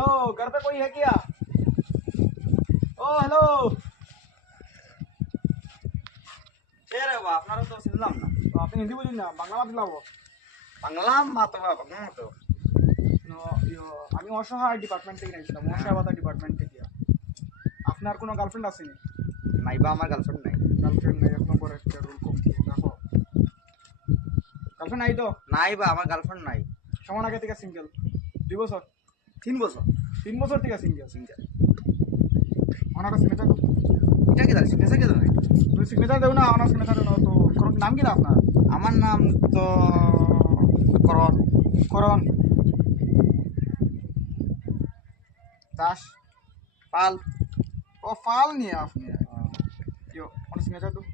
Hello, घर पे कोई है क्या? ओ हेलो। কে রে বাবা আপনারা তো শুনলাম না। তো আপনি হিন্দি বুঝুন না, বাংলা মাত লাবো। বাংলা মাতো বাবা মতো। আমি অসহায় ডিপার্টমেন্ট থেকে নিয়েছিলাম, অসহায় ভাতা ডিপার্টমেন্ট থেকে। আপনার কোনো গার্লফ্রেন্ড আসেনি? নাই বা আমার গার্লফ্রেন্ড নাই। গার্লফ্রেন্ড নেই, 1 নম্বর একটা রুল কম রাখো। গার্লফ্রেন্ড নাই তো? নাই বা আমার গার্লফ্রেন্ড নাই। কেমন আগে থেকে সিঙ্গেল? 2 বছর? 3 বছর 3 বছর থেকে সিঙ্গেল। সিঙ্গেল। ওনার সিগনেচার এটা কি জানিস নেসা কে জানি? তুমি সিগনেচার দেও না, ওনার সিগনেচার দেও না। তো নাম কি না আপনার? আমার নাম তো করণ করণ দাস পাল। ও ফাল নিয়ে আপনি ওনার সিগনেচার দেও।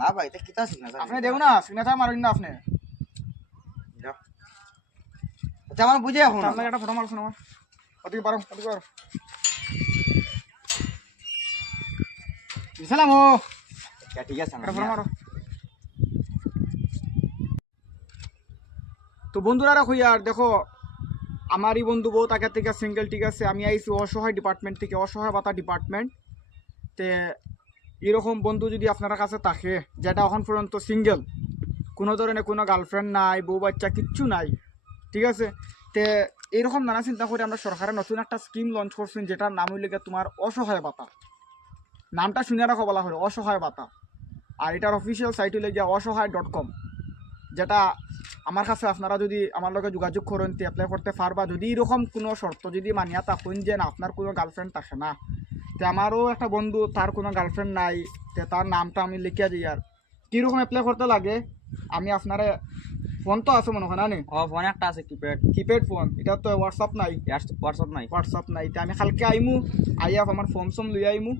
না ভাই এটা কিতা সিগনেচার আপনি দেও না, সিগনেচার মারুন না আপনি। যাও। আচ্ছা আমার বুঝে এখন আপনাকে একটা ফটো মারছেন আমার। ওদিকে পারো, ওদিকে পারো। দিছিলাম ও। ঠিক আছে একটা ফটো মারো। তো বন্ধুরা রাখো আর দেখো, আমারই বন্ধু বহুত আগে থেকে সিঙ্গেল, ঠিক আছে। আমি আইছি অসহায় ডিপার্টমেন্ট থেকে, অসহায় ভাতা ডিপার্টমেন্ট। তে এরকম বন্ধু যদি আপনার কাছে থাকে, যেটা এখন পর্যন্ত সিঙ্গেল, কোনো ধরনের কোনো গার্লফ্রেন্ড নাই, বউ বাচ্চা কিচ্ছু নাই, ঠিক আছে। তে এইরকম নানা চিন্তা করে আমরা সরকারের নতুন একটা স্কিম লঞ্চ করছেন, যেটার নাম হইলে তোমার অসহায় ভাতা। নামটা শুনে রাখো, বলা হলো অসহায় ভাতা। আর এটার অফিসিয়াল সাইট হইলে গিয়া অসহায়.com, যেটা আমার কাছে আপনারা যদি আমার লগে যোগাযোগ করেন তে অ্যাপ্লাই করতে পারবা। যদি এরকম কোনো শর্ত যদি মানিয়া থাকুন যে না আপনার কোনো গার্লফ্রেন্ড থাকে না, তে আমারও একটা বন্ধু তার কোনো গার্লফ্রেন্ড নাই, তে তার নামটা আমি লিখিয়া দিই। আর কীরকম অ্যাপ্লাই করতে লাগে আমি আপনারা, ফোন তো আছে মনে হয় না? ও ফোন একটা আছে কিপ্যাড ফোন, এটা তো হোয়াটসঅ্যাপ নাই। হোয়াটসঅ্যাপ নাই, তে আমি কালকে আইমু, আইয়া আমার ফর্ম সম লই আইমু।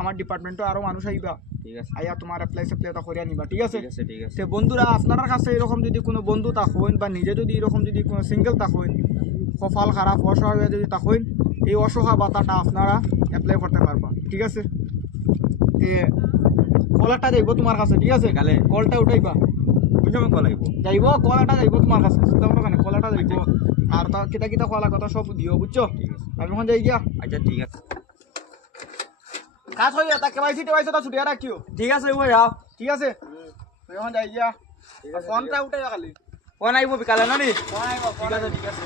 আমার ডিপার্টমেন্টও আরও মানুষ আইবা, ঠিক আছে আইয়া তোমার অ্যাপ্লাই স্যাপ্লাই করিয়া নিবা, ঠিক আছে। ঠিক আছে। তো বন্ধুরা আপনার কাছে এরকম যদি কোনো বন্ধু থাকুন বা নিজে যদি এরকম যদি কোনো সিঙ্গেল থাকুন, কপাল খারাপ অসহায় যদি থাকুন, এই অসহায় ভাতাটা আপনারা অ্যাপ্লাই করতে পারবা, ঠিক আছে। তে কলটা যাইব তোমার কাছে, ঠিক আছে। গালে কলটা উঠাইবা, বুঝে আমি কল আইব যাইব কলাটা যাইব তোমার কাছে, চিন্তা করো কেন, কলাটা যাইব। আর তা কিতা কিতা কলা কথা সব দিও, বুঝছো। আমি এখন যাই গিয়া। আচ্ছা ঠিক আছে কাজ হইয়া তা কেবাইসি টেবাইসি তা ছুটিয়া রাখিও, ঠিক আছে ওই যাও। ঠিক আছে। তুই এখন যাই গিয়া, ফোনটা উঠাইবা খালি। ফোন আইব বিকালে না নি? ফোন আইবা, ফোন আইবা। ঠিক আছে